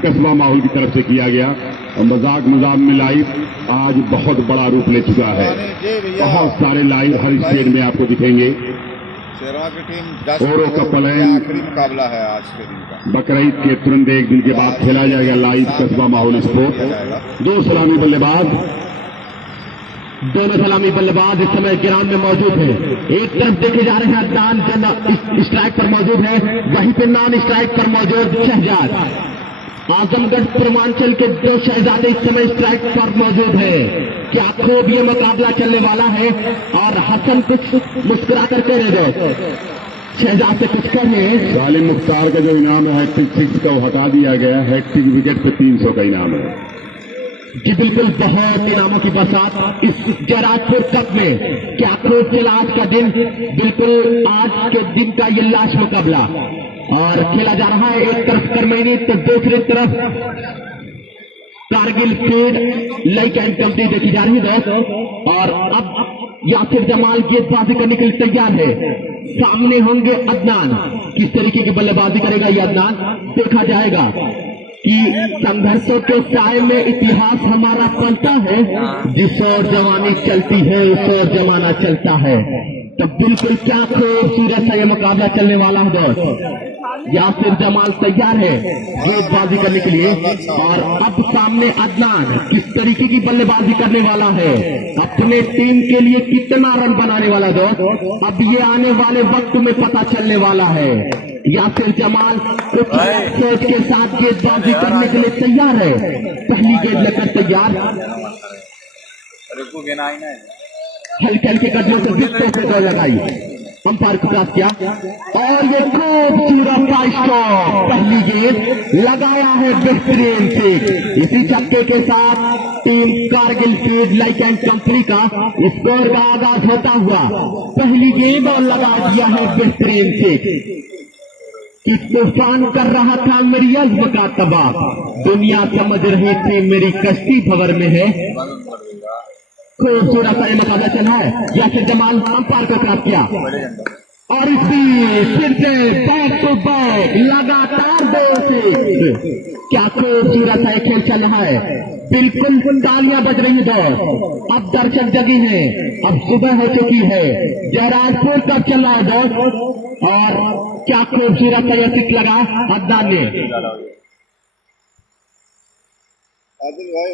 कस्बा माहौल की तरफ से किया गया। और मजाक में लाइव आज बहुत बड़ा रूप ले चुका है। बहुत सारे लाइव हर स्टेज में आपको दिखेंगे। शेरवा की टीम 10 औरों का पलायन आखिरी मुकाबला है आज के दिन का। बकरीद के तुरंत एक दिन के बाद खेला जाएगा लाइव कस्बा माहौल स्पोर्ट। दो सलामी बल्लेबाज, दोनों सलामी बल्लेबाज इस समय ग्राउंड में मौजूद है। एक तरफ देखे जा रहे हैं अदनान स्ट्राइक पर मौजूद है, वहीं पे नॉन स्ट्राइक पर मौजूद शहजाद। आजमगढ़ पूर्वांचल के दो शहजादे इस समय स्ट्राइक पर मौजूद है। क्या खूब ये मुकाबला चलने वाला है। और हसन कुछ मुस्कुरा कर कह रहे हो शहजाद से कुछ कहे। सालिम मुख्तार का जो इनाम है हैट्रिक 6 का वो हटा दिया गया। हैट्रिक विकेट पे 300 का इनाम है। जी बिल्कुल, बहुत इनामों की बरसात इस जयराजपुर कप में। क्या खूब चला आज का दिन। बिल्कुल आज के दिन का ये लास्ट मुकाबला और खेला जा रहा है। एक तरफ करमैनी तो दूसरी तरफ कारगिल फील्ड लाइक एंड कंपनी देखी जा रही है दोस्त। और अब यासिर जमाल गेंदबाजी करने के लिए तैयार है। सामने होंगे अदनान। किस तरीके की बल्लेबाजी करेगा ये अदनान देखा जाएगा कि संघर्षों के साए में इतिहास हमारा पलता है। जिस ओर जवानी चलती है उस ओर जमाना चलता है। तो बिल्कुल क्या खूबसूरत है ये मुकाबला चलने वाला है दोस्त। यासिर जमाल तैयार है गेंदबाजी करने के लिए। और अब सामने अदनान किस तरीके की बल्लेबाजी करने वाला है, अपने टीम के लिए कितना रन बनाने वाला दोस्त, अब ये आने वाले वक्त में पता चलने वाला है। यासिर जमाल कुछ सोच के साथ गेंदबाजी करने के लिए तैयार है। पहली गेंद लेकर तैयार, हल्के हल्के कदमों से विकेट पे दौड़ लगाई, अंपायर को क्रॉस किया और ये खूबसूरत स्ट्रोक। पहली गेंद लगाया है बेहतरीन से। इसी छक्के के साथ टीम कारगिल फील्ड लाइक एंड कंपनी का स्कोर का आगाज होता हुआ। पहली गेंद और लगा दिया है बेहतरीन से कि तूफान कर रहा था मेरी अज़्म का तबाह, दुनिया समझ रही थी मेरी कश्ती भंवर में है। खूबसूरत सा मुकाबला चला है। यासिर जमाल अंपायर को क्रॉस किया और इसी फिर से बैक टू बैक लगातार 2 से। क्या खूबसूरत सा खेल चल रहा है। बिल्कुल तालियां बज रही है दोस्त। अब दर्शक जगी हैं। अब सुबह हो चुकी है। जयराजपुर कब चल रहा है दोस्त। और क्या खूबसूरत सा यह सिक्स लगा अदनान ने।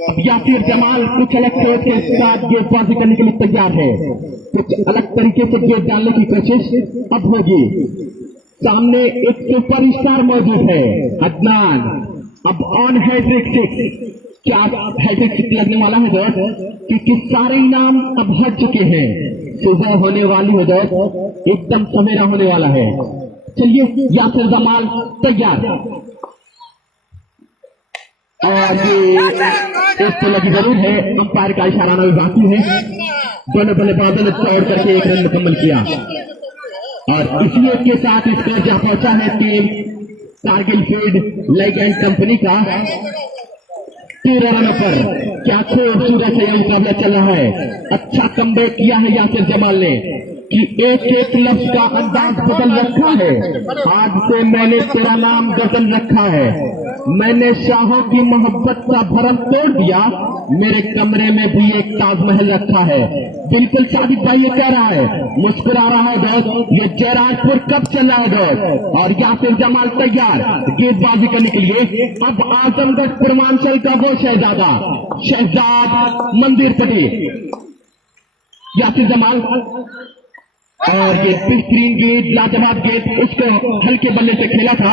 अब यासिर जमाल कुछ अलग सोच के साथ गेंदबाजी करने के लिए तैयार है। कुछ अलग तरीके से गेंद डालने की कोशिश अब होगी। सामने एक सुपरस्टार मौजूद है अदनान। अब ऑन हैट्रिक 6। क्या हैट्रिक 6 लगने वाला है दोस्त क्योंकि सारे इनाम अब हट चुके हैं। सुबह होने वाली है दोस्त, एकदम सवेरा होने वाला है। चलिए यासिर जमाल तैयार और ये एक तो लगी जरूर है। अंपायर का इशारा भी बाकी है। दोनों बल्लेबाजों ने चौड़ करके एक रन मुकम्मल किया और इसी एक के साथ स्कोर जहां पहुंचा है टीम कारगिल फील्ड लाइक एंड कंपनी का 13 रनों पर। क्या खूबसूरत है यह मुकाबला चल रहा है। अच्छा कमबैक किया है यासिर जमाल ने कि एक एक लफ्ज का अंदाज बदल रखा है। आज से मैंने तेरा नाम गजल रखा है। मैंने शाहों की मोहब्बत का भरम तोड़ दिया। मेरे कमरे में भी एक ताजमहल रखा है। बिल्कुल सादिक भाई ये कह रहा है, मुस्कुरा रहा है दोस्त। ये जयराजपुर कब चल रहा है दोस्त। और यासिर जमाल तैयार गेंदबाजी करने के लिए। अब आजमगढ़ पूर्वांचल का वो शहजादा शहजाद मंदिरपटी यासिर जमाल और ये बेहतरीन गेंद लाजवाब गेंद उसको हल्के बल्ले से खेला था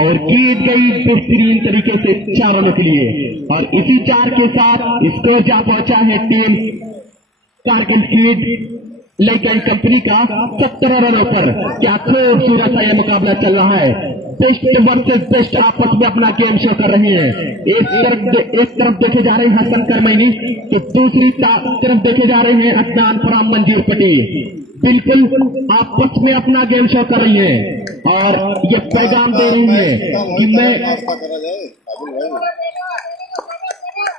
और गेंद गई बेहतरीन तरीके से 4 रनों के लिए। और इसी 4 के साथ स्कोर जा पहुंचा है टीम कारगिल फील्ड लाइक एंड कंपनी का 17 रनों पर। क्या खूबसूरत सा यह मुकाबला चल रहा है। बेस्ट वर्सेस बेस्ट आपस में अपना गेम शो कर रहे हैं। एक तरफ देखे जा रहे हैं हसन करमैनी तो दूसरी तरफ देखे जा रहे हैं अदनान फराम मंजीरपटी। बिल्कुल आपस में अपना गेम शो कर रही हैं और ये पैगाम दे रही है कि मैं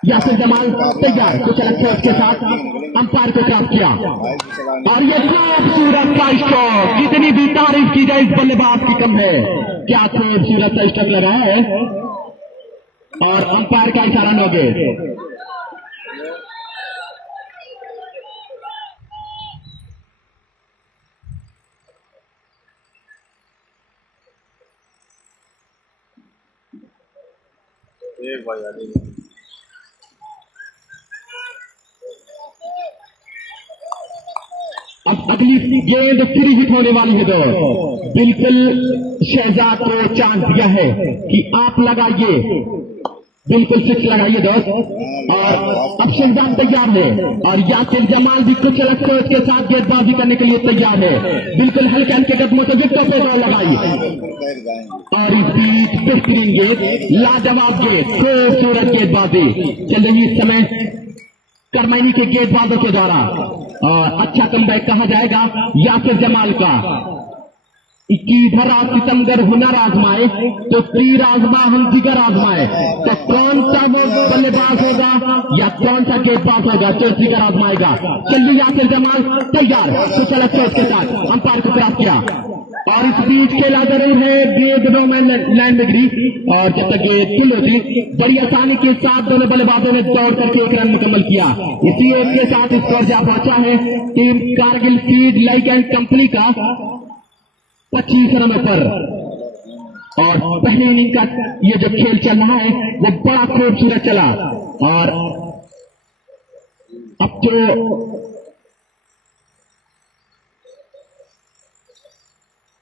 यासिर जमाल तैयार कुछ अलग सोच के साथ अंपायर को क्रॉस किया और ये खूबसूरत का स्ट्रोक। कितनी भी तारीफ की जाए इस बल्लेबाज की कम है। क्या खूबसूरत सा स्ट्रोक लगाया है और अंपायर का इशारा नो गेट। एक भाई आगे अब अगली गेंद फ्री हिट होने वाली है। बिल्कुल शहजाद को चांस दिया है कि आप लगाइए, बिल्कुल सिक्स लगाइए दोस्त। और अब शहजाद तैयार है और यासिर जमाल भी कुछ अलग सोच के साथ गेंदबाजी करने के लिए तैयार है। बिल्कुल हल्के हल्के कदमों से विकेटों पे दौड़ लगाई और इस बीच बेहतरीन गेंद, लाजवाब गेंद, खूबसूरत गेंदबाजी चल रही इस समय करमैनी के गेंदबाजों के द्वारा। और अच्छा कमबैक कहा जाएगा यासिर जमाल का कि इधर सितमगर हुनर आजमाए तो तीर आजमा हम जिगर आजमाए। तो कौन सा वो बल्लेबाज होगा या कौन सा गेंदबाज होगा जो जिगर आजमाएगा। चलिए यासिर जमाल तैयार, कुछ अलग सोच के साथ अंपायर को क्रॉस किया और इस बीच खेला जरूर है गेंद नो मैन लैंड में गिरी। और जब तक गेंद पुल होती बड़ी आसानी के साथ दोनों बल्लेबाजों ने दौड़ करके एक रन मुकम्मल किया। इसी एक के साथ स्कोर जा पहुंचा है टीम कारगिल फीड लाइक एंड कंपनी का 25 रनों पर। और पहली इनिंग का ये जो खेल चल रहा है वो बड़ा खूबसूरत चला। और अब जो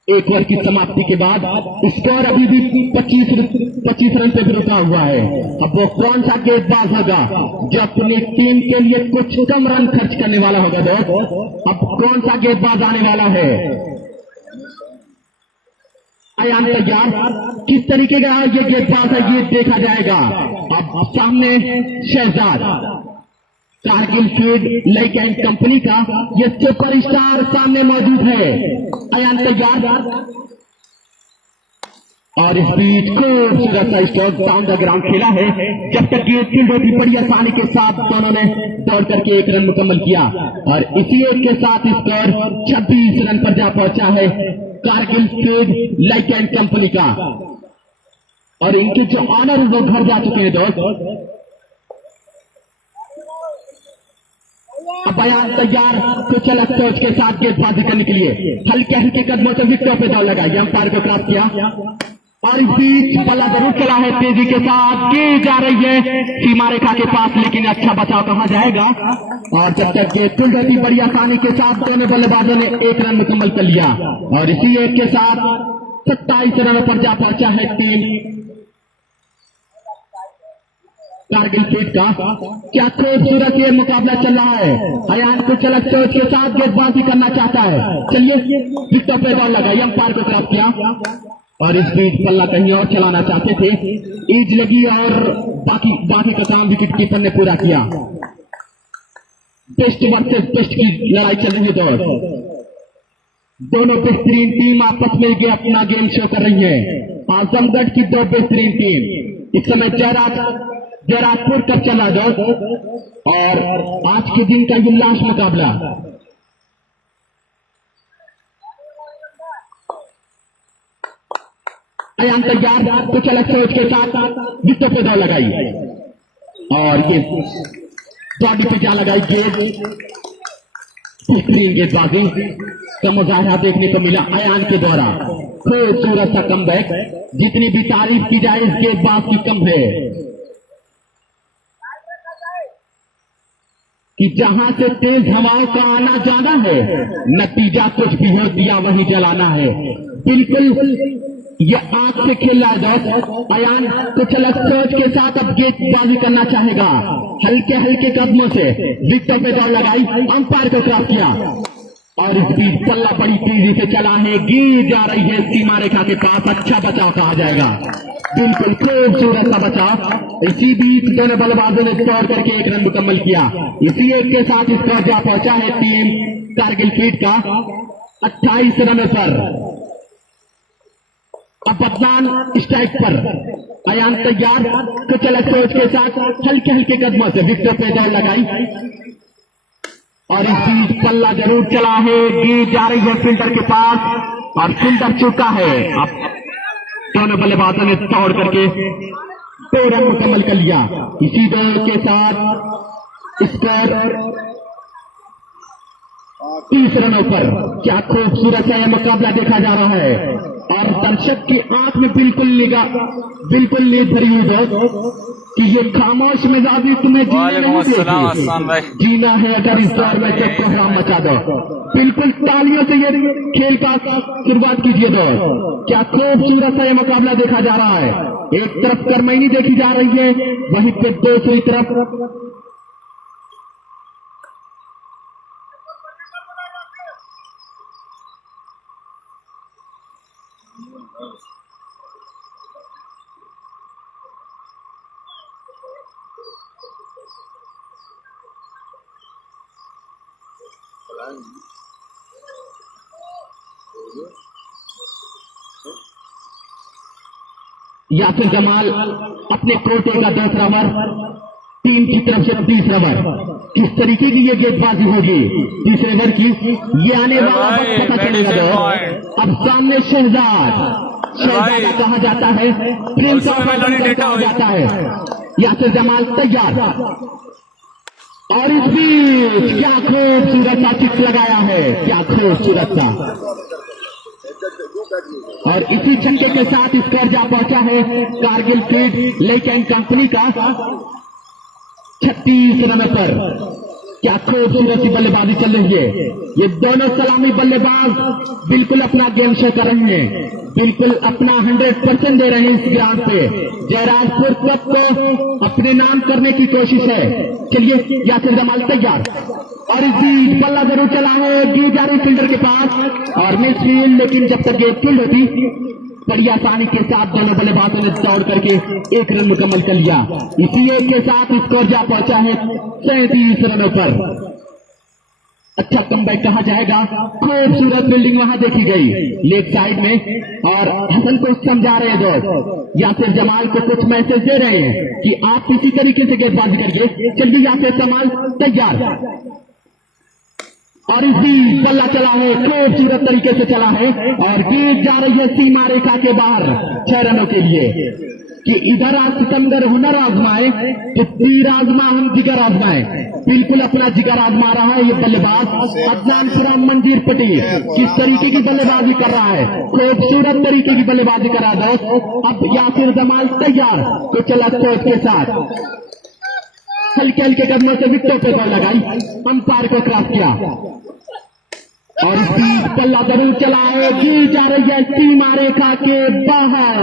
एक ओवर की समाप्ति के बाद स्कोर अभी भी 25 रन पे भी रुका हुआ है। अब वो कौन सा गेंदबाज होगा जो अपनी टीम के लिए कुछ कम रन खर्च करने वाला होगा दोस्त। अब कौन सा गेंदबाज आने वाला है। अयान तैयार, किस तरीके का ये गेंदबाज है ये देखा जाएगा। अब सामने शहजाद कारगिल फीड लाइक एंड कंपनी का ये सुपरस्टार सामने मौजूद है। अयान तैयार और इस बीच खूबसूरत सा स्ट्रोक डाउन द ग्राउंड खेला है। जब तक गेंद फील्ड होती बड़ी आसानी के साथ दोनों ने दौड़ करके एक रन मुकम्मल किया और इसी एक के साथ स्कोर 26 रन पर जा पहुंचा है कारगिल फीड लाइक एंड कंपनी का। और इनके जो ऑनर है वो घर जा चुके हैं दोस्त। अब बयान तैयार, कुछ अलग सोच के साथ गेंदबाजी करने के लिए हल्के हल्के कदमों से विकेटों पे दौड़ लगाई, अंपायर को क्रॉस किया और इस बीच बल्ला जरूर चला है तेजी के साथ, की जा रही है सीमा रेखा के पास, लेकिन अच्छा बचाव कहा जाएगा। और जब तक गेंद फील्ड होती बड़ी आसानी के साथ दोनों बल्लेबाजों ने एक रन मुकम्मल कर लिया और इसी एक के साथ 27 रनों पर जा पहुंचा है टीम कारगिल फीड का। क्या खूबसूरत ये मुकाबला चल रहा है। अयान कुछ अलग सोच के साथ गेंदबाजी करना चाहता है। चलिए विकेटों पे बॉल लगाई, अंपायर को क्रॉस किया और इस बीच बल्ला कहीं और चलाना चाहते थे, ईज लगी और बाकी का काम विकेट कीपर ने पूरा किया। बेस्ट वर्सेस बेस्ट की लड़ाई चल रही है दोनों बेहतरीन टीम आपस में अपना गेम शो कर रही है। आजमगढ़ की दो बेहतरीन टीम इस समय जयराजपुर का चला दोस्त और आज के दिन का ये लास्ट मुकाबला। अयान तैयार, कुछ अलग सोच के साथ विकेटों पे दौड़ लगाई और ये बॉडी पे जा लगाई गेंद, बेहतरीन गेंदबाजी का मुजाहरा देखने को मिला अयान के द्वारा। खूबसूरत सा कमबैक, जितनी भी तारीफ की जाए इस गेंदबाज की कम है कि जहां से तेज हवाओं का आना जाना है नतीजा कुछ भी हो दिया वहीं जलाना है। बिल्कुल ये आंख से खेल रहा है दोस्त। अयान कुछ अलग सोच के साथ अब गेंदबाजी करना चाहेगा, हल्के हल्के कदमों से विकेटों पे दौड़ लगाई, अंपायर को क्रॉस किया और इस बीच बल्ला बड़ी तेजी से चला है, गिर जा रही है सीमा रेखा के पास। अच्छा बचाव कहा जाएगा, बिल्कुल खूबसूरत सा बचाव। इसी बीच दोनों बल्लेबाजों ने दौड़ करके एक रन मुकम्मल किया। इसी एक के साथ स्कोर जा पहुंचा है टीम कारगिल फीड का 28 रनों पर। अब बदलान स्ट्राइक पर, अयान तैयार, कुछ अलग सोच के साथ हल्के हल्के कदमों से विकेटों पे दौड़ लगाई और इस बीच बल्ला जरूर चला है, गिर जा रही है फील्डर के पास और फील्डर चुका है। अब दोनों बल्लेबाजों ने दौड़ करके 2 रन मुकम्मल कर लिया। इसी दौड़ के साथ स्कोर 30 रनों पर। क्या खूबसूरत है मुकाबला देखा जा रहा है और दर्शक की आंख में बिल्कुल नींद भरी हुई दोस्त कि ये खामोश मिजाजी तुम्हें जीने नहीं देगी। जीना है अगर इस दौर में तो कोहराम मचा दो। बिल्कुल तालियों से ये खेल का शुरुआत कीजिए दोस्त। क्या खूबसूरत है ये मुकाबला देखा जा रहा है। एक तरफ करमैनी देखी जा रही है, वहीं पे दूसरी तरफ यासिर जमाल अपने कोटे का 10 ओवर, टीम की तरफ से 30 ओवर। किस तरीके की ये गेंदबाजी होगी तीसरे ओवर की, ये आने वाला वक्त पता चलेगा। अब सामने शहजादा कहा जाता है, प्रिंस ऑफ एडवेंचर कहा जाता है। यासिर जमाल तैयार और इस बीच क्या खूबसूरत सा किक लगाया है, क्या खूबसूरत सा। और इसी छक्के के साथ स्कोर जा पहुंचा है कारगिल फीड लेकेन कंपनी का 36 रनों पर। क्या खूबसूरत सी बल्लेबाजी चल रही है। ये दोनों सलामी बल्लेबाज बिल्कुल अपना गेम शो कर रहे हैं, बिल्कुल अपना 100% दे रहे हैं इस ग्राउंड पे। जयराजपुर कप को अपने नाम करने की कोशिश है। चलिए यासिर जमाल तैयार और इस बीच बल्ला जरूर चला है, गिर जा रही फील्डर के पास और मिस फील्ड, लेकिन जब तक गेंद फील्ड होती बड़ी आसानी के साथ दोनों बल्लेबाजों ने दौड़ करके 1 रन मुकम्मल कर लिया। इसी एक के साथ स्कोर जा पहुंचा है 37 रनों पर। अच्छा कमबैक कहा जाएगा। खूबसूरत फील्डिंग वहां देखी गई लेग साइड में और हसन को समझा रहे हैं दोस्त, यासिर जमाल को कुछ मैसेज दे रहे हैं कि आप इसी तरीके से गेंदबाजी करिए। चलिए यासिर जमाल तैयार और इस बीच बल्ला चला है, खूबसूरत तरीके से चला है और गेंद जा रही है सीमा रेखा के बाहर 6 रनों के लिए। कि इधर आज सिकंदर हुनर आजमाए तो तीर आजमा हम जिगर आजमाए। बिल्कुल अपना जिगर आजमा रहा है ये बल्लेबाज अदनान खुराम मंजीर पटेल। किस तरीके की बल्लेबाजी कर रहा है, खूबसूरत तरीके की बल्लेबाजी कर रहा है दोस्त। अब यासिर जमाल तैयार तो चला चोट के साथ हल्के हल्के कदमों से विकेटों पे बॉल लगाई, अंपायर को क्रॉस किया और इस बीच बल्ला जरूर चला है, गिर जा रही है सीमा रेखा के बाहर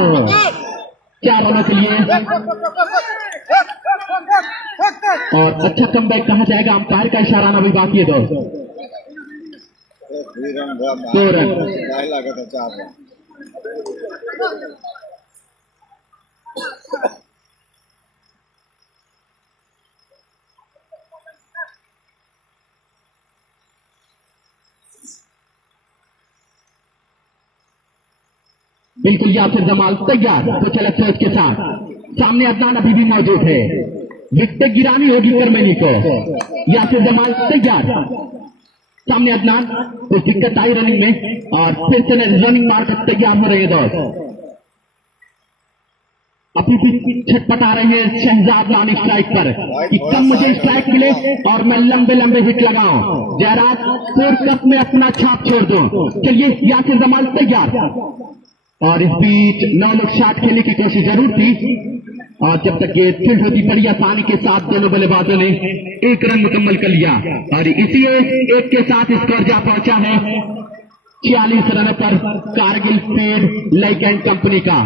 4 रनों के लिए। और अच्छा कमबैक कहा जाएगा, अंपायर का इशारा अभी बाकी है दोस्त। 2 रन बिल्कुल यासिर जमाल तैयार तो चला सोच के साथ। सामने अदनान अभी भी मौजूद है, विकेट गिरानी होगी करमैनी को। यासिर जमाल तैयार, सामने अदनान कुछ दिक्कत आई रनिंग में और फिर से रनिंग मारकर तैयार हो रहे हैं दोस्त। अभी भी छटपटा रहे हैं शहजाद लानी स्ट्राइक पर कि कब मुझे स्ट्राइक मिले और मैं लंबे लंबे हिट लगाऊं, जयराजपुर कप में अपना छाप छोड़ दूं। चलिए यासिर जमाल तैयार और इस बीच 9 लोग शॉट खेलने की कोशिश जरूर थी और जब तक ये फील्ड होती बड़ी आसानी के साथ दोनों बल्लेबाजों ने 1 रन मुकम्मल कर लिया और इसी एक के साथ स्कोर जा पहुंचा है 46 रनों पर कारगिल फीड लेकेन कंपनी का।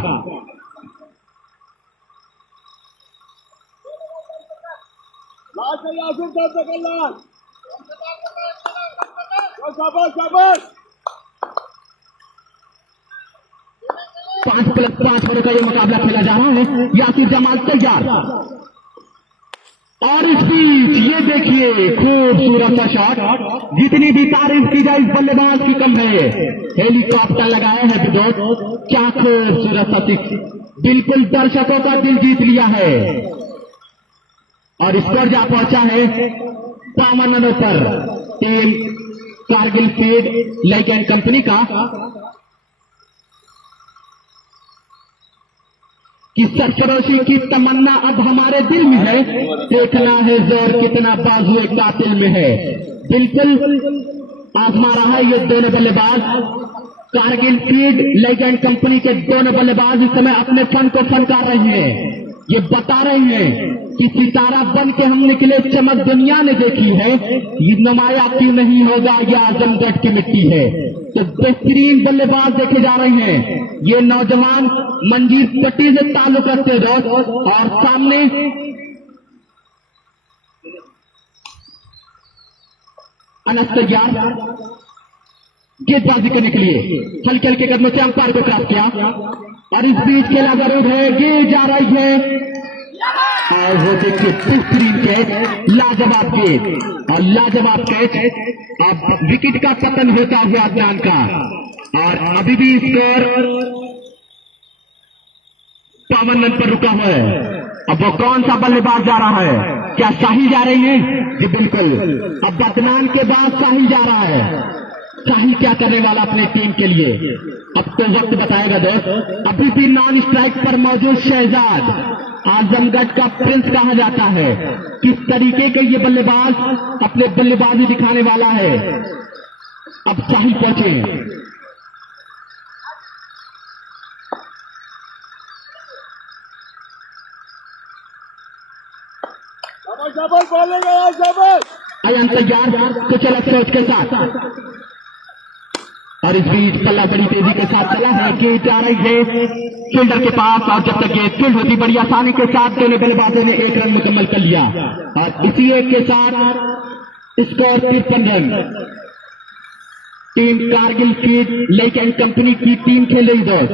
पांच प्लस 5 ओवर का ये मुकाबला खेला जा रहा है। यासिर जमाल तैयार और इस बीच ये देखिए खूबसूरत सा शॉट। जितनी भी तारीफ की जाए इस बल्लेबाज की कम है। हेलीकॉप्टर लगाया है दोस्त, क्या खूबसूरत सा सिक्स, बिल्कुल दर्शकों का दिल जीत लिया है और स्कोर जा पहुंचा है 52 रनों पर टीम कारगिल फीड लेकेन कंपनी का। कि सरफरोशी की तमन्ना अब हमारे दिल में है, देखना है जोर कितना बाजुए कातिल में है। बिल्कुल आजमा रहा है ये दोनों बल्लेबाज। कारगिल फीड लेजेंड कंपनी के दोनों बल्लेबाज इस समय अपने फन को फनकार रहे हैं। ये बता रहे हैं कि सितारा बन के हम निकले, चमक दुनिया ने देखी है, ये नुमाया क्यों नहीं होगा, ये आजमगढ़ की मिट्टी है। तो बेहतरीन बल्लेबाज देखे जा रहे हैं। ये नौजवान मंजीर पट्टी से ताल्लुक रखते दोस्त, और सामने अनस तैयार गेंदबाजी करने के लिए हल्के हल्के कदमों से अंपायर को क्रॉस किया, और इस बीच खेला जरूर है, गेंद जा रही है, और वो देखिए बेहतरीन कैच, लाजवाब गेंद और लाजवाब कैच। अब विकेट का पतन होता हुआ अदनान का, और अभी भी स्कोर 52 रन पर रुका हुआ है। अब वो कौन सा बल्लेबाज जा रहा है? क्या साहिल जा रही है? जी बिल्कुल, अब अदनान के बाद साहिल जा रहा है। साहिल क्या करने वाला अपने टीम के लिए, अब तो वक्त बताएगा दोस्त। अभी भी नॉन स्ट्राइक पर मौजूद शहजाद, आजमगढ़ का प्रिंस कहा जाता है। किस तरीके के ये बल्लेबाज अपने बल्लेबाजी दिखाने वाला है। अब साहिल पहुंचे, अयन तैयार कुछ अलग सोच के साथ, और इस बीच पल्ला बड़ी तेजी के साथ चला है, गेंद आ रही है फील्डर के पास, और जब तक गेंद फील्ड होती बड़ी आसानी के साथ दोनों बल्लेबाजों ने 1 रन मुकम्मल कर लिया, और इसी एक के साथ score 53 run. Team Kargil feed legend company की टीम खेल रही दोस्त।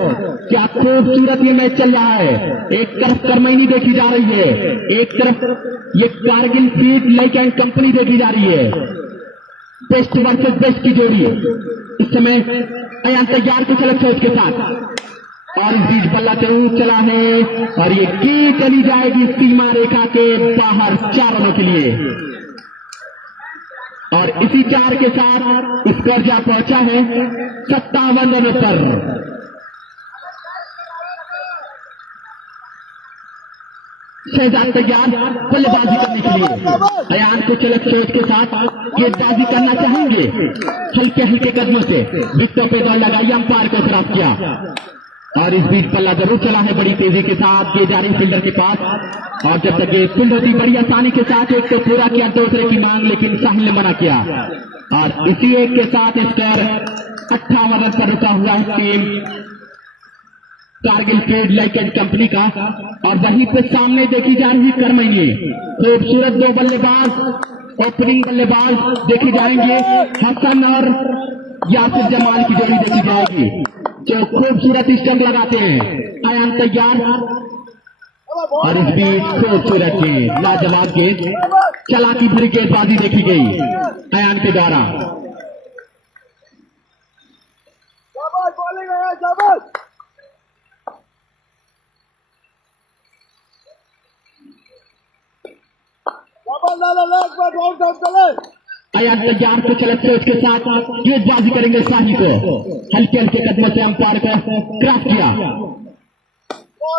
क्या खूबसूरत ये मैच चल रहा है। एक तरफ करमैनी देखी जा रही है, एक तरफ ये कारगिल फीड लेजेंड कंपनी देखी जा रही है। बेस्ट वर्सेस बेस्ट की जोड़ी इस समय अयान तैयार कुछ अलग सोच के साथ, और इस बीच बल्ला जरूर चला है, और ये की चली जाएगी सीमा रेखा के बाहर 4 रनों के लिए, और इसी 4 के साथ स्कोर जा पहुंचा है 57 रनों पर। शहजाद तैयार बल्लेबाजी करने के लिए, अयान कुछ अलग सोच के साथ गेंदबाजी करना चाहेंगे, हल्के हल्के कदमों से विकेटों पे दौड़ लगाई, अंपायर को खराब किया, और इस बीच पल्ला जरूर चला है बड़ी तेजी के साथ, ये जा रही फील्डर के पास, और जब तक ये फील्ड होती बड़ी आसानी के साथ एक तो पूरा किया दूसरे की मांग, लेकिन साहिल ने मना किया, और इसी एक के साथ स्कोर 58 रन पर रुका हुआ है team Kargil feed legend company का। और वहीं पे सामने देखी जा रही करमैनी, खूबसूरत 2 बल्लेबाज, ओपनिंग बल्लेबाज देखे जाएंगे, हसन और यासिर जमाल की जोड़ी देखी जाएगी, जो खूबसूरत स्टंप लगाते हैं। अयान तैयार, और इस बीच खूबसूरत गेंद, लाजवाब गेंद, चालाकी भरी गेंदबाजी देखी गई अयान के द्वारा। अयान तैयार कुछ अलग सोच के साथ गेंदबाजी करेंगे, साहिल को हल्के हल्के कदमों से अंपायर को क्रॉस किया,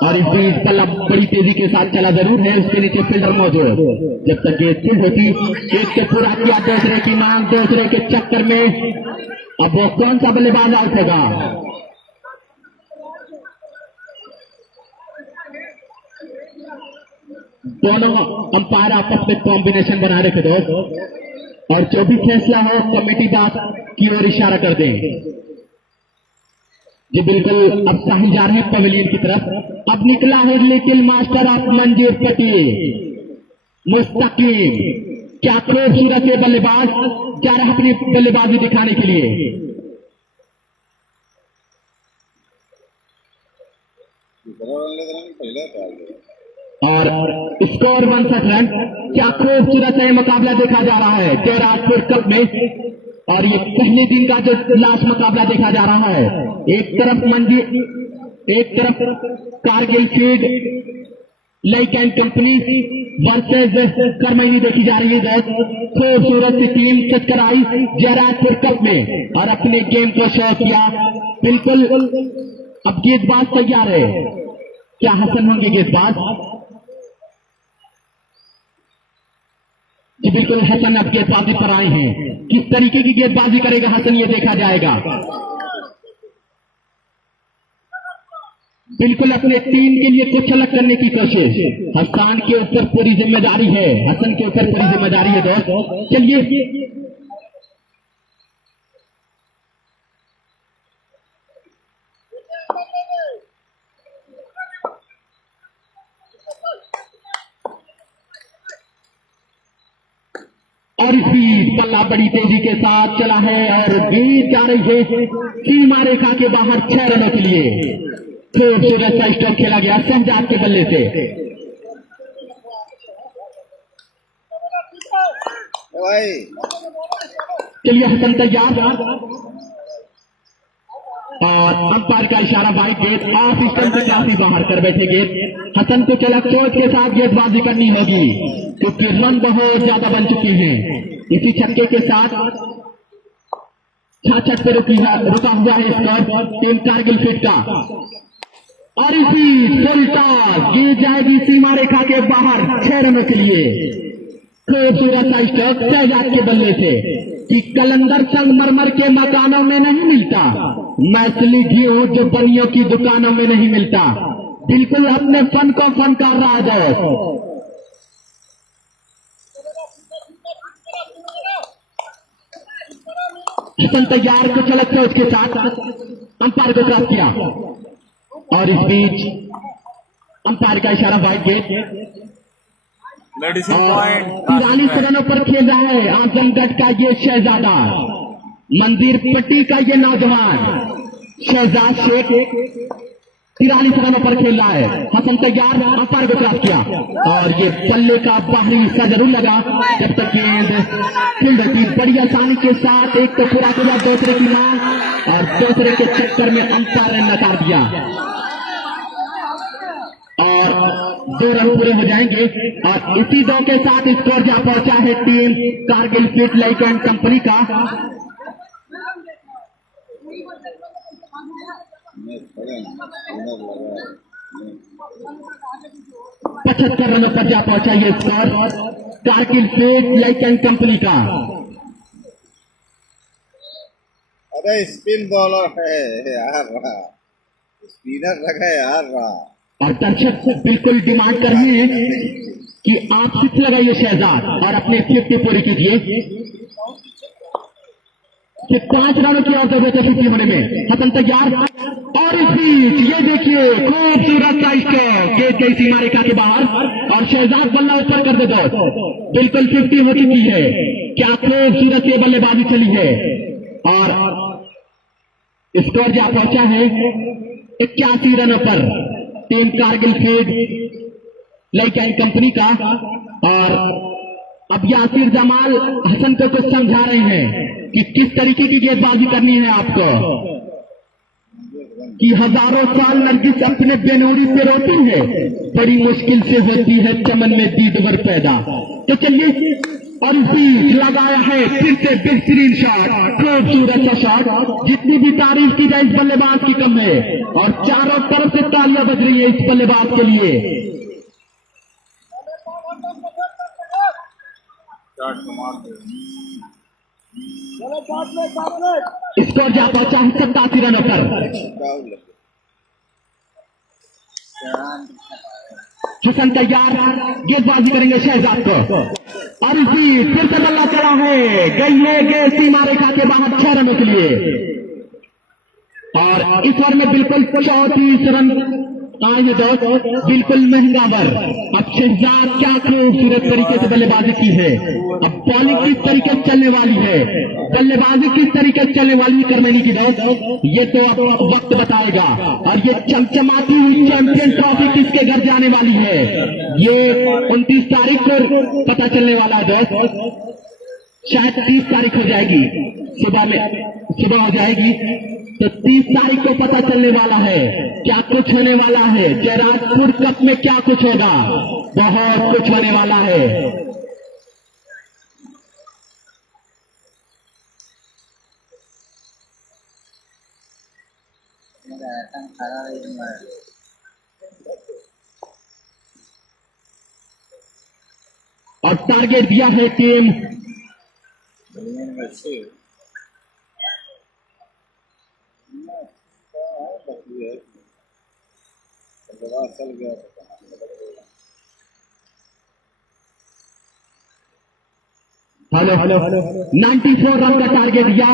और इस बीच बल्ला बड़ी तेजी के साथ चला जरूर है, उसके नीचे फील्डर मौजूद, जब तक गेंद फील्ड होती एक से पूरा किया दूसरे की मांग, दूसरे के चक्कर में अब वो कौन सा बल्लेबाज आउट होगा। दोनों अंपायर आपस में कॉम्बिनेशन बना रहे थे दोस्त, और जो भी फैसला हो कमेटी बात की ओर इशारा कर दें। जी बिल्कुल, अब साहिल जा रहे हैं पवेलियन की तरफ, अब निकला है लिटिल मास्टर ऑफ मंजीर पटेल मुस्तकीम, क्या खूबसूरत ये बल्लेबाज जा रहा है अपनी बल्लेबाजी दिखाने के लिए, और स्कोर 61 रन। क्या खूबसूरत है मुकाबला देखा जा रहा है जयराजपुर कप में, और ये पहले दिन का जो लास्ट मुकाबला देखा जा रहा है, एक तरफ मंजीर, एक तरफ Kargil feed legend company versus Karmaini देखी जा रही है। खूबसूरत सी टीम सचकर आई जयराजपुर कप में और अपने गेम को शो किया। बिल्कुल अब गेंदबाज तैयार है, क्या हसन होंगे गेंदबाज? जी बिल्कुल, हसन अब गेंदबाजी पर आए हैं। किस तरीके की गेंदबाजी करेगा हसन, ये देखा जाएगा। बिल्कुल अपने टीम के लिए कुछ अलग करने की कोशिश। हसन के ऊपर पूरी जिम्मेदारी है, हसन के ऊपर पूरी जिम्मेदारी है दोस्त। चलिए और इसी बल्ला बड़ी तेजी के साथ चला है और गेंद जा रही है सीमा रेखा के बाहर 6 रनों के लिए। खूबसूरत सा स्ट्रोक खेला गया शहजाद के बल्ले से। भाई चलिए हसन तैयार और अंपायर का इशारा, बाइक गेंद ऑफ स्टंप से काफी बाहर कर बैठे गेंद। हसन को चला सोच के साथ गेंदबाजी करनी होगी क्योंकि रन बहुत ज्यादा बन चुके हैं। इसी छक्के के साथ 66 पे रुका हुआ है स्कोर टीम कारगिल फील्ड का। और इसी सुल्टा गेंद जाएगी सीमा रेखा के बाहर 6 रनों के लिए। खूबसूरत सा स्ट्रोक शहजाद के बल्ले से कि कलंदर संगमरमर के मकानों में नहीं मिलता, मैथिली गेहूं जो बनियों की दुकानों में नहीं मिलता। बिल्कुल अपने फन को फनकार रहा है। हसन तैयार को चलक से उसके साथ अंपायर को क्रॉस किया और इस बीच अंपायर का इशारा वाइड गेट मेडिसिन और पॉइंट 43 रनों पर खेल रहा है आजमगढ़ का ये शहजादा, मंदिर पट्टी का ये नौजवान शहजाद शेख 43 रनों पर खेल रहा है। हसन तैयार, अंपायर को क्रॉस किया और ये बल्ले का बाहरी हिस्सा जरूर लगा। जब तक गेंद फील्ड की बड़ी आसानी के साथ एक तो पूरा किया, दूसरे की मांग और दूसरे के चक्कर में अंपायर ने नकार दिया और 2 रन पूरे हो जाएंगे। और इसी 2 के साथ स्कोर जा पहुंचा है टीम कारगिल फील्ड लाइक एंड कंपनी का 75 रनों पर जा पहुंचा ये स्कोर कारगिल फील्ड लाइक एंड कंपनी का। अरे स्पिन बॉलर है यार, स्पिनर रखा है यार। और दर्शक बिल्कुल डिमांड कर रहे हैं कि आप सिक्स लगाइए शहजाद और अपने 50 पूरी कीजिए। सिर्फ 5 रनों की और जरूरत है 50 होने में। हसन तैयार और इस बीच ये देखिए खूबसूरत सा स्ट्रोक गेंद गई सीमा रेखा के बाहर और शहजाद बल्ला ऊपर कर दे दो। बिल्कुल 50 हो चुकी है। क्या खूबसूरत ये बल्लेबाजी चली है और स्कोर जा पहुंचा है 81 रनों पर टीम कारगिल फील्ड लाइक एंड कंपनी का। और अब यासिर जमाल हसन को कुछ समझा रहे हैं कि किस तरीके की गेंदबाजी करनी है आपको, कि हजारों साल नरगिस अपने बेनूरी पे रोती है, बड़ी मुश्किल से होती है चमन में दीदवर पैदा। तो चलिए और इसी लगाया है फिर से बेहतरीन शॉट, खूबसूरत सा शॉट। जितनी भी तारीफ की जाए इस बल्लेबाज की कम है और चारों तरफ से तालियां बज रही है इस बल्लेबाज के लिए। स्कोर जा पहुंचा है 87 रनों पर। हसन तैयार, गेंदबाजी करेंगे शहजाद को और इसी फिर से बल्ला चला है, गई है गेंद सीमा रेखा के बाहर 6 रनों के लिए। और इस ओवर में बिल्कुल 34 रन आए हैं दोस्त, बिल्कुल महंगा ओवर। अब शहजाद क्या खूबसूरत तरीके से बल्लेबाजी की है, अब बॉलिंग किस तरीके से चलने वाली है, बल्लेबाजी किस तरीके से चलने वाली करमेनी की दोस्त, ये तो अब वक्त बताएगा। और ये चमचमाती हुई चैंपियन ट्रॉफी किसके घर जाने वाली है, ये 29 तारीख को पता चलने वाला है दोस्त। शायद 30 तारीख हो जाएगी, सुबह हो जाएगी, तो 30 तारीख को पता चलने वाला है क्या कुछ होने वाला है। जयराजपुर कप में क्या कुछ होगा, बहुत कुछ होने वाला है। और टारगेट दिया है टीम बलियन में से बाकी है चल गया हेलो 94 रन का टारगेट दिया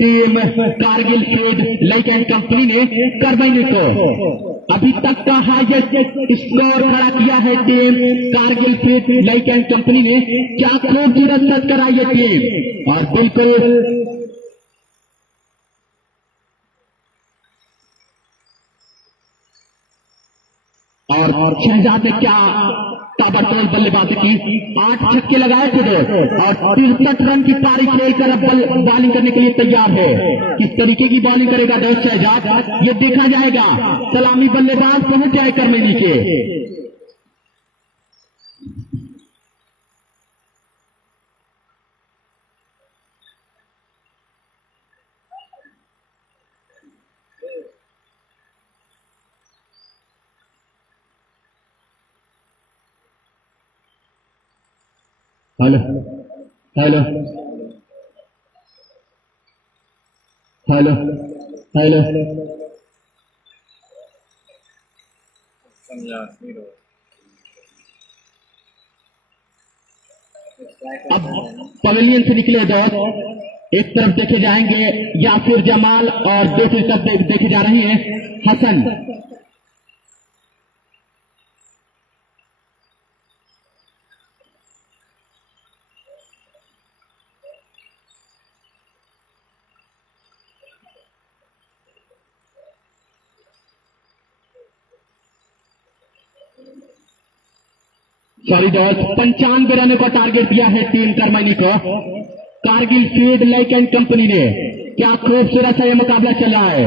टीम कारगिल फील्ड लाइक एंड कंपनी ने करबैनी को। अभी तक का हाईएस्ट स्कोर खड़ा किया है टीम कारगिल फील्ड लाइक एंड कंपनी ने। क्या खूबसूरत शट कराई है टीम और बिल्कुल और शहजाद ने क्या ताबड़तोड़ बल्लेबाजी की। 8 छक्के लगाए थे दोस्त और 63 रन की पारी खेलकर अब बॉलिंग करने के लिए तैयार है। किस तरीके की बॉलिंग करेगा दोस्त शहजाद ये देखा जाएगा। सलामी बल्लेबाज पहुंच जाए करमेनी के। हेलो हेलो हेलो हेलो अब पवेलियन से निकले दोस्त एक तरफ देखे जाएंगे यासिर जमाल और दूसरी तरफ देखे जा रहे हैं हसन। सॉरी दोस्त 95 रनों का टारगेट दिया है टीम करमैनी को कारगिल फील्ड लाइक एंड कंपनी ने। क्या खूबसूरत सा ये मुकाबला चल रहा है।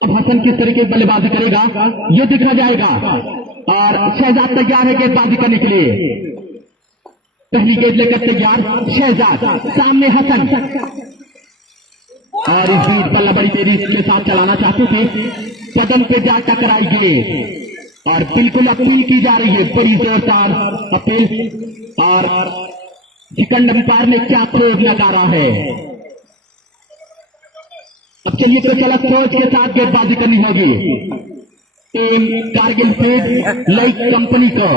अब हसन किस तरीके की बल्लेबाजी करेगा ये देखा जाएगा और शहजाद तैयार है गेंदबाजी करने के लिए। पहली गेंद लेकर तैयार शहजाद सामने हसन और इस बीच बल्ला बड़ी तेजी के साथ चलाना चाहते थे। कदम पे जा टकराई गेंद और बिल्कुल अपील की जा रही है बड़ी जोरदार अपील और चिकन अंपायर ने क्या खूब नकारा है। अब चलिए तो चला सोच के साथ गेंदबाजी करनी होगी team Kargil field like company को।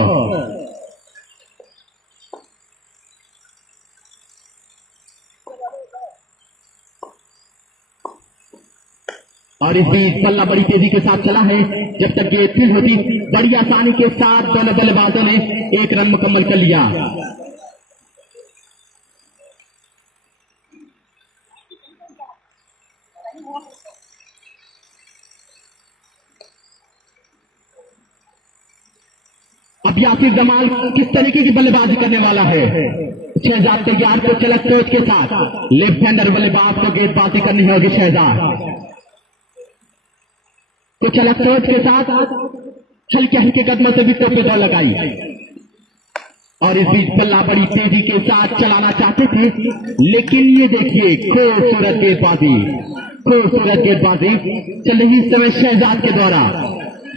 और इस बीच बल्ला बड़ी तेजी के साथ चला है। जब तक गेंद फील्ड होती बड़ी आसानी के साथ दोनों बल्लेबाजों ने 1 रन मुकम्मल कर लिया। अब यासिर जमाल किस तरीके की बल्लेबाजी करने वाला है। शहजाद तैयार को चलक सोच के साथ लेफ्ट हैंडर बल्लेबाज को गेंदबाजी करनी होगी। शहजाद तो चलक सोच के साथ हल्के हल्के कदमों से भी पे दौड़ लगाई और इस बीच बल्ला बड़ी तेजी के साथ चलाना चाहते थे लेकिन ये देखिए खूबसूरत गेंदबाजी चल रही इस समय शहजाद के द्वारा।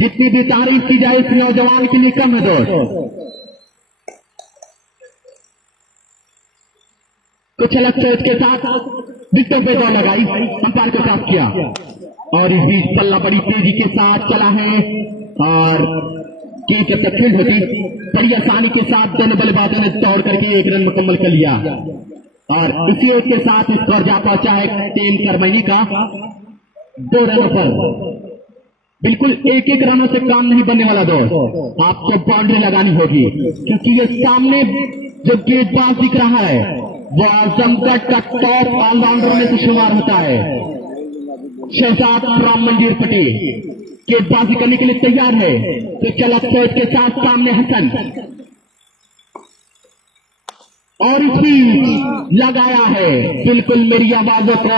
जितनी भी तारीफ की जाए इस नौजवान के लिए कम है दोस्त। कुछ अलग सोच के साथ विकेटों पे दौड़ लगाई अंपायर को साफ किया और इस बीच बल्ला बड़ी तेजी के साथ चला है और गेंद जब तक फील्ड होती बड़ी आसानी के साथ दोनों बल्लेबाजों ने दौड़ करके 1 रन मुकम्मल कर लिया और इसी ओर के साथ स्कोर जा पहुंचा है टीम करमैनी का 2 रनों पर। बिल्कुल 1-1 रनों से काम नहीं बनने वाला दोस्त। आपको बाउंड्री लगानी होगी क्योंकि ये सामने जो गेंदबाज दिख रहा है वो आजमगढ़ का टॉप ऑलराउंडर में से शुमार होता है। शहजाद राम मंदिर पटेल गेंदबाजी करने के लिए तैयार है तो चला सोच के साथ सामने हसन और इसी लगाया है। बिल्कुल मेरी आवाजों को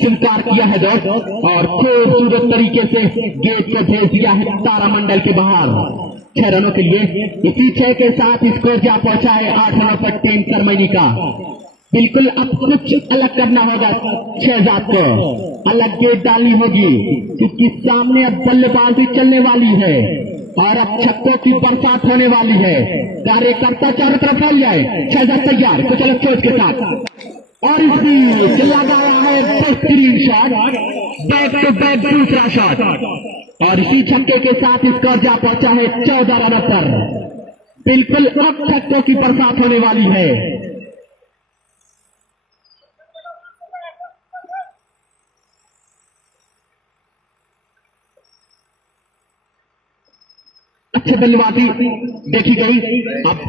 स्वीकार किया है दोस्त और खूबसूरत तरीके से गेंद को भेज दिया है तारामंडल के बाहर 6 रनों के लिए। इसी 6 के साथ स्कोर जा पहुंचा है 8 रनों पर टीम करमैनी का। बिल्कुल अब कुछ अलग करना होगा शहजाद को, अलग गेट डालनी होगी क्योंकि सामने अब बल्लेबाजी चलने वाली है और अब छक्कों की बरसात होने वाली है। कार्यकर्ता चारों तरफ फैल जाए। शहजाद तैयार, कुछ अलग सोच के साथ और इसी लगाया है बेहतरीन शॉट, बैक टू बैक दूसरा शॉट और इसी छक्के के साथ स्कोर जा पहुंचा है 14 रन पर। बिल्कुल अब छक्कों की बरसात होने वाली है। अच्छी बल्लेबाजी देखी गई। अब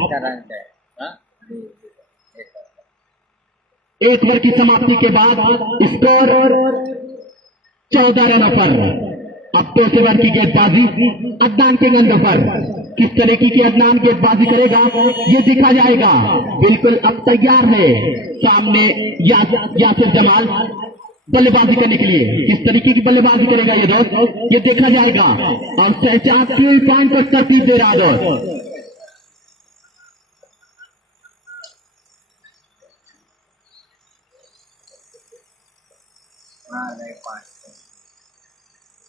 एक ओवर की समाप्ति के बाद स्कोर 14 रनों पर। अब तो ओवर की गेंदबाजी अदनान के गेंदों पर किस तरीके की अदनान गेंदबाजी करेगा ये देखा जाएगा। बिल्कुल अब तैयार है सामने यासिर जमाल बल्लेबाजी करने के लिए। किस तरीके की बल्लेबाजी करेगा ये दोस्त ये देखा जाएगा और शहजाद फ्यूल पॉइंट को तरतीब दे रहा दोस्त।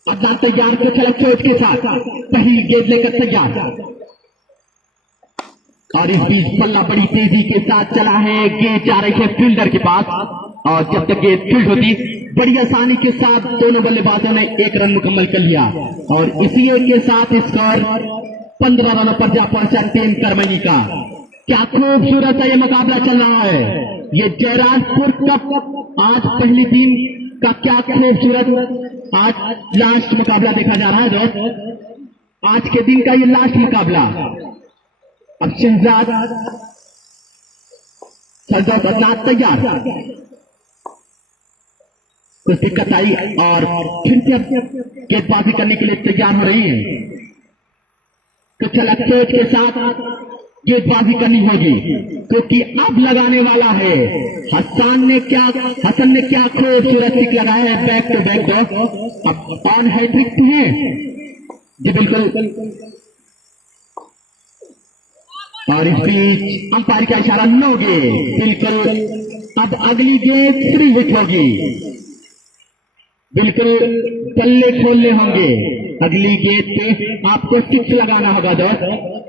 अदनान तैयार को छलक सोच के साथ पहली गेंद लेकर तैयार और इस बीच बल्ला बड़ी तेजी के साथ चला है। गेंद जा रही है फील्डर के पास और जब तक गेंद फील्ड होती बड़ी आसानी के साथ दोनों बल्लेबाजों ने एक रन मुकम्मल कर लिया और इसी एक के साथ स्कोर 15 रनों पर जा पहुंचा टीम करमनी का। क्या खूबसूरत है ये मुकाबला चल रहा है। ये जयराजपुर कप आज पहली टीम का क्या खूबसूरत आज लास्ट मुकाबला देखा जा रहा है दोस्त। आज के दिन का ये लास्ट मुकाबला। अब शहजाद सरदार बदनाथ तैयार, कुछ दिक्कत आई और फिर से गेंदबाजी करने के लिए तैयार हो रही है। कुछ अलग सोच के साथ गेंदबाजी करनी होगी क्योंकि अब लगाने वाला है हसन ने क्या खूबसूरत किक लगाया है बैक टू बैक दोस्त। अब ऑन हैट्रिक है जी बिल्कुल और इस बीच अंपायर का इशारा लोगे बिल्कुल। अब अगली गेंद फ्री हिट होगी, बिल्कुल पल्ले खोलने होंगे। अगली गेंद पे आपको सिक्स लगाना होगा दोस्त,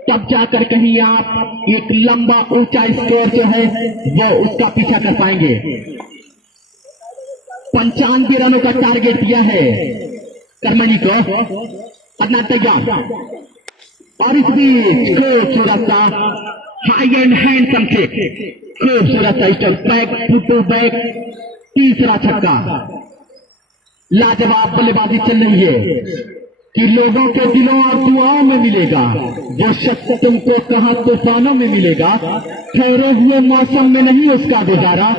तब जाकर कहीं आप एक लंबा ऊंचा स्कोर जो है वो उसका पीछा कर पाएंगे। 95 रनों का टारगेट दिया है करमनी को। अदनान तैयार और इस बीच खूबसूरत सा हाई एंड हैंडसम किक, खूबसूरत सा स्टंप बैक टू बैक तीसरा छक्का। लाजवाब बल्लेबाजी चल रही है कि लोगों के दिलों और दुआओं में मिलेगा वो शख्स तुमको कहां तूफानों में मिलेगा। ठहरे हुए मौसम में नहीं उसका गुजारा,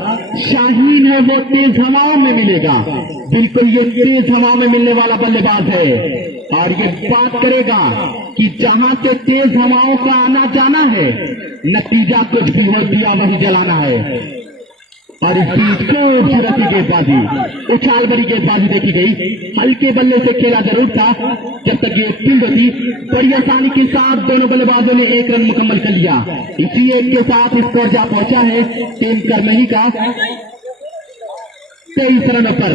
शाहीन है वो तेज हवाओं में मिलेगा। बिल्कुल ये तेज हवाओं में मिलने वाला बल्लेबाज है और ये बात करेगा कि जहां से तेज हवाओं का आना जाना है नतीजा कुछ भी हो दिया वही जलाना है। और इस बीच खूबसूरत गेंदबाजी उछाल भरी गेंदबाजी देखी गई। हल्के बल्ले से खेला जरूर था, जब तक ये फील्ड होती बड़ी आसानी के साथ दोनों बल्लेबाजों ने एक रन मुकम्मल कर लिया। इसी एक के साथ स्कोर जा पहुंचा है टीम करमही का 23 रनों पर।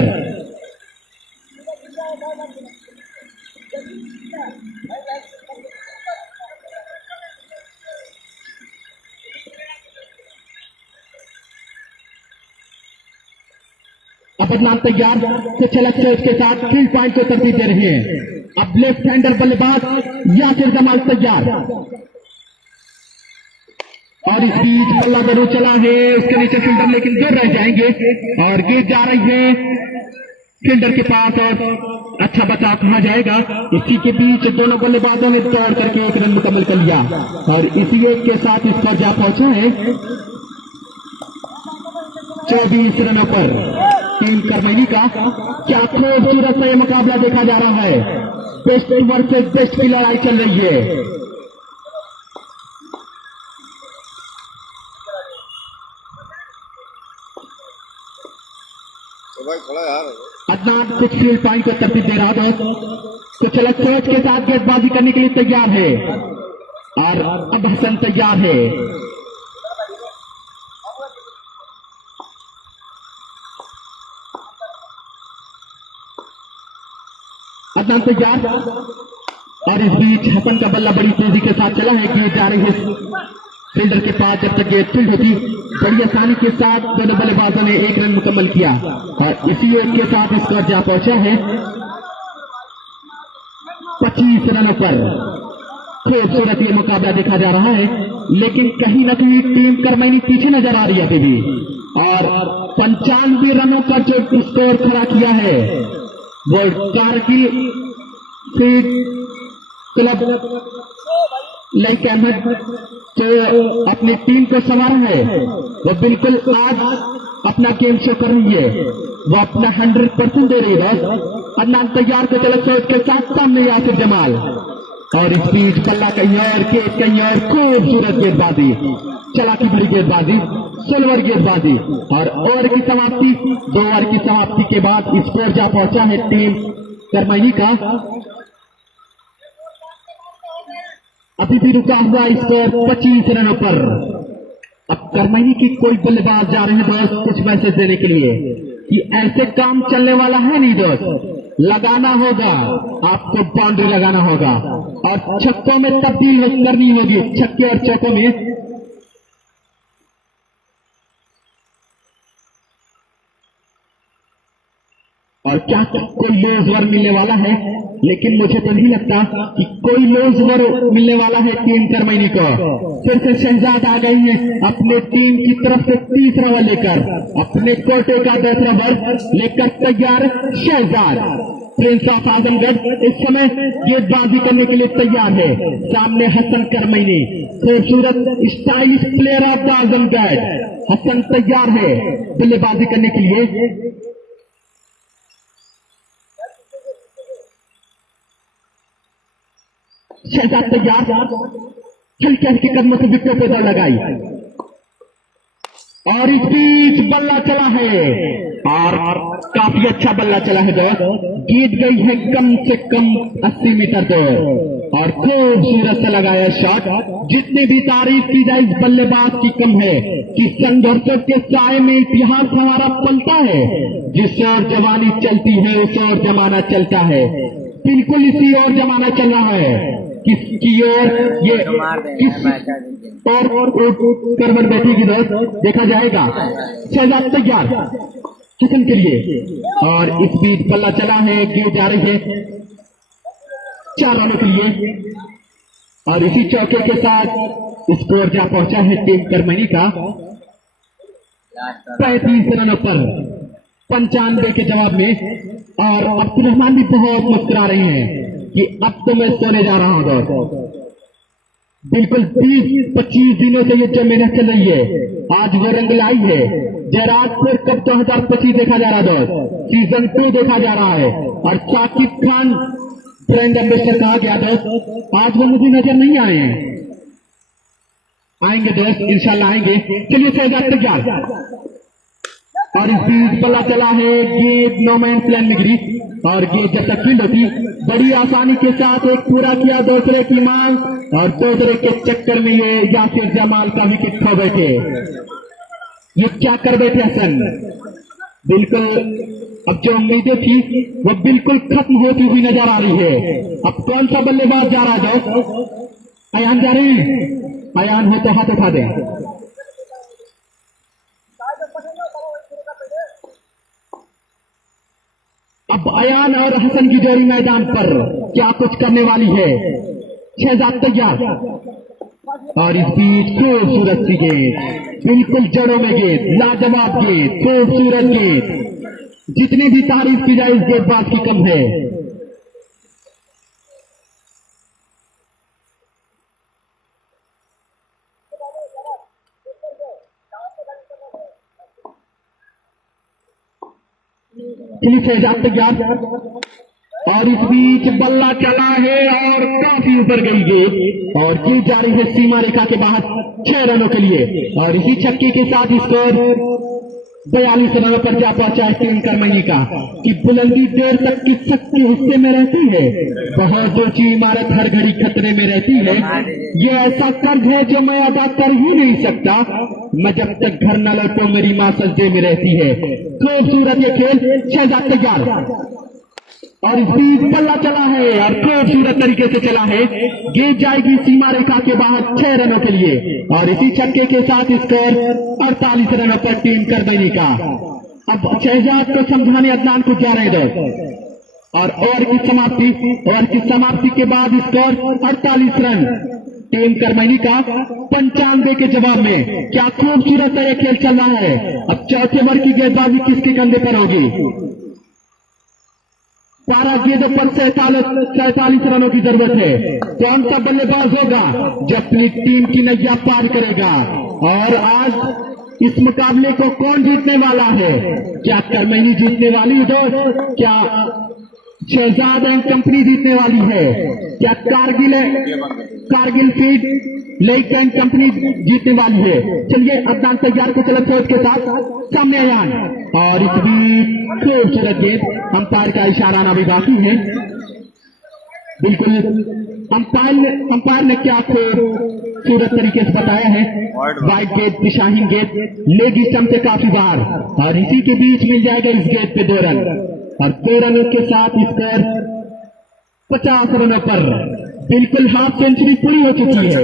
अब बदनाम तैयार कुछ अलग सोच के साथ फील्ड पॉइंट को तरतीब दे रहे हैं। अब लेफ्ट हैंडर बल्लेबाज यासिर जमाल तैयार और इस बीच बल्ला जरूर चला है उसके नीचे फील्डर लेकिन दूर रह जाएंगे और गेंद जा रही है फील्डर के पास और अच्छा बचाव कहा जाएगा। इसी के बीच दोनों बल्लेबाजों ने दौड़ करके एक रन मुकम्मल कर लिया और इसी एक के साथ इस पर जा पहुंचा है 24 रनों पर टीम करमनी का। क्या खूबसूरत सा ये मुकाबला देखा जा रहा है। बेस्ट वर्सेस बेस्ट की लड़ाई चल रही है। अदनान कुछ फील्ड पॉइंट को तरतीब दे रहा है, कुछ अलग सोच के साथ गेंदबाजी करने के लिए तैयार है और अब हसन तैयार है अदनान तैयार। और इस बीच हसन का बल्ला बड़ी तेजी के साथ चला है कि जा रही है फील्डर के पास। जब तक गेंद फील्ड होती बड़ी आसानी के साथ दोनों बल्लेबाजों ने 1 रन मुकम्मल किया और इसी एक के साथ स्कोर जा पहुंचा है 25 रनों पर। खूबसूरत ये मुकाबला देखा जा रहा है, लेकिन कहीं ना कहीं टीम करमैनी पीछे नजर आ रही है अभी भी। और 95 रनों का जो स्कोर खड़ा किया है वो कारगिल सीड क्लब लाइक अहमद जो अपनी टीम को संवारा है, वो बिल्कुल आज अपना गेम शो कर रही है, वो अपना 100% दे रही है। अदनान तैयार को चलत सोच के साथ सामने यासिर जमाल और इस बीच बल्ला कहीं और गेंद कहीं और। खूबसूरत गेंदबाजी, चला की बड़ी गेंदबाजी, सिल्वर गेंदबाजी और ओवर की समाप्ति। 2 ओवर की समाप्ति के बाद स्कोर जा पहुंचा है टीम करमैनी का अभी भी रुका हुआ स्कोर 25 रनों पर। अब करमैनी की कोई बल्लेबाज जा रहे हैं दोस्त कुछ मैसेज देने के लिए कि ऐसे काम चलने वाला है नहीं दोस्त, लगाना होगा, आपको बाउंड्री लगाना होगा और छक्कों में तब्दील करनी होगी, छक्के और चौकों में। और क्या कोई लूज ओवर मिलने वाला है, लेकिन मुझे तो नहीं लगता कि कोई लूज ओवर मिलने वाला है टीम करमैनी को। फिर से शहजाद आ गई है अपने टीम की तरफ से 30 ओवर लेकर, अपने कोटे का 10 ओवर लेकर तैयार शहजाद। प्रिंस ऑफ आजमगढ़ इस समय गेंदबाजी करने के लिए तैयार है। सामने हसन करमैनी, खूबसूरत stylish player of the Azamgarh. Hasan तैयार है बल्लेबाजी करने के लिए। शहजाद तैयार, चल चल के कदमों से विकेट पे दौड़ लगाई और इस बीच बल्ला चला है और काफी अच्छा बल्ला चला है दोस्त। जीत गई है कम से कम 80 मीटर दूर और खूबसूरत से लगाया शॉट। जितनी भी तारीफ की जाए इस बल्लेबाज की कम है कि संघर्षों के साए में इतिहास हमारा पलता है। जिस ओर जवानी चलती है उस ओर जमाना चलता है। बिल्कुल इसी ओर जमाना चल रहा है। किसकी ओर ये किस और करवट बैठेगी दोस्त देखा जाएगा। शहजाद तैयार हसन के लिए और इस बीच बल्ला चला है, गेंद जा रही है 4 रनों के लिए और इसी चौके के साथ स्कोर जा पहुंचा है टीम करमैनी का 35 रनों पर 95 के जवाब में। और अब्दुल रहमान भी बहुत मुस्कुरा रहे हैं कि अब तो मैं सोने जा रहा हूं दोस्त। बिल्कुल 20-25 दिनों से ये जो मेहनत चल रही है आज वो रंग लाई है। जयराजपुर कप 2025 देखा जा रहा दोस्त, सीजन 2 देखा जा रहा है और साकिब खान ब्रांड एम्बेसडर कहा गया दोस्त। आज वो मुझे नजर नहीं आए हैं, आएंगे दोस्त इंशाल्लाह आएंगे। चलिए शहजाद तैयार और इस बीच बल्ला चला है, गेंद नो मैन प्लान में गिरी और गेंद जब तक फील्ड होती बड़ी आसानी के साथ एक पूरा किया दूसरे की मांग और दूसरे के चक्कर में ये यासिर जमाल का विकेट खो बैठे। ये क्या कर बैठे हसन। बिल्कुल अब जो उम्मीदें थी वो बिल्कुल खत्म होती हुई नजर आ रही है। अब कौन सा बल्लेबाज जा रहा है? अयान जा रहे हैं, अयान हो तो हाथ उठा दें। अब अयान और हसन की जोड़ी मैदान पर क्या कुछ करने वाली है। शहजाद तैयार और इस बीच खूबसूरत सी गेंद, बिल्कुल जड़ों में गेंद, लाजवाब गेंद, खूबसूरत गेंद। जितनी भी तारीफ की जाए इस गेंदबाज की कम है। शहजाद तैयार और इस बीच बल्ला चला है और काफी ऊपर गई गेंद और जीत जा रही है सीमा रेखा के बाहर 6 रनों के लिए और इसी छक्के के साथ स्कोर 42 रनों पर जा पहुंचा है टीम करमैनी का कि बुलंदी देर तक किस के हिस्से में रहती है। बहुत ऊंची इमारत हर घड़ी खतरे में रहती है। ये ऐसा कर्ज है जो मैं अदा कर ही नहीं सकता। मैं जब तक घर न लौटूं मेरी मां सजदे में रहती है। खूबसूरत ये खेल। शहजाद तैयार और स्पीड बल्ला चला है और खूबसूरत तरीके से चला है। गेंद जाएगी सीमा रेखा के बाहर 6 रनों के लिए और इसी छक्के के साथ स्कोर 48 रनों पर टीम करबैनी का। अब शहजाद को समझाने अदनान को जा रहे दो और ओवर की समाप्ति के बाद स्कोर 48 रन टीम करमैनी का 95 के जवाब में। क्या खूबसूरत ये खेल चल रहा है। अब चौथे ओवर की गेंदबाजी किसके कंधे पर होगी। 12 गेंदों पर 47 रनों की जरूरत है। कौन सा बल्लेबाज होगा जो अपनी टीम की नैया पार करेगा। और आज इस मुकाबले को कौन जीतने वाला है। क्या करमैनी जीतने वाली है दोस्त। क्या शहजाद एंड कंपनी जीतने वाली है। क्या Kargil feed lake and company जीतने वाली है। चलिए अदनान तैयार को चलत सोच के साथ सामने आयान और इस बीच खूबसूरत गेंद। अंपायर का इशारा आना भी बाकी है। बिल्कुल अंपायर ने क्या खूबसूरत तरीके से बताया है। वाइड गेंद दिशाहीन गेंद लेग स्टंप से काफी बाहर और इसी के बीच मिल जाएगा इस गेंद पे 2 रन और 2 रनों के साथ स्कोर 50 रनों पर। बिल्कुल हाफ सेंचुरी पूरी हो चुकी है।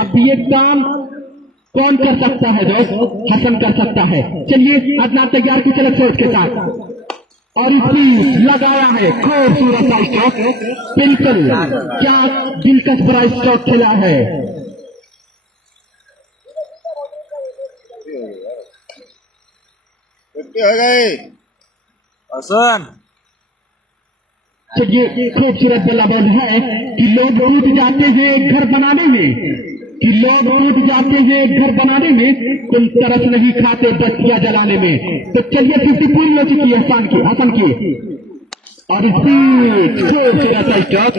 अब ये काम कौन कर सकता है दोस्त। हसन कर सकता है। चलिए अदनान तैयार की चलत सोच के साथ और इसकी लगाया है खूबसूरत स्ट्रोक। बिल्कुल क्या दिलकश बड़ा स्ट्रोक खेला है। हो गई हसन। चलिए खूबसूरत बल्लेबाज है कि लोग टूट जाते हैं घर बनाने में तुम तरस नहीं खाते बस्तियां जलाने में। तो चलिए 50 पूरी हो चुकी है हसन की और इसी खूबसूरत स्ट्रोक।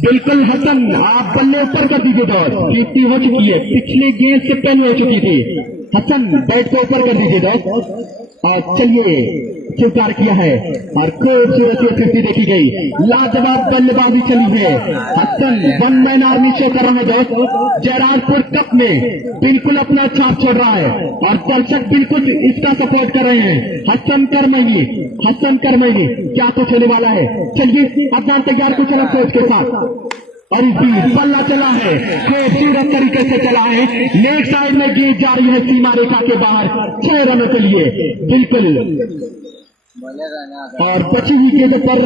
बिल्कुल हसन आप बल्ले ऊपर कर दीजिए दोस्त। 50 हो चुकी है। पिछले गेंद से पहले हो चुकी थी। हसन बैट को ऊपर कर दीजिए दोस्त और चलिए स्वीकार किया है और खूबसूरत 50 देखी गई। लाजवाब बल्लेबाजी चली है। हसन 1 मैन आर्मी शो कर रहा है दोस्त। जयराजपुर कप में बिल्कुल अपना छाप छोड़ रहा है और दर्शक बिल्कुल इसका सपोर्ट कर रहे हैं। हसन करमैनी क्या कुछ होने वाला है। चलिए अदनान तैयार को चला सोच के साथ और इस बीच बल्ला चला है। खूबसूरत तरीके से चला है। लेग साइड में गेंद जा रही है सीमा रेखा के बाहर 6 रनों के लिए। बिल्कुल और बची हुई गेंदों पर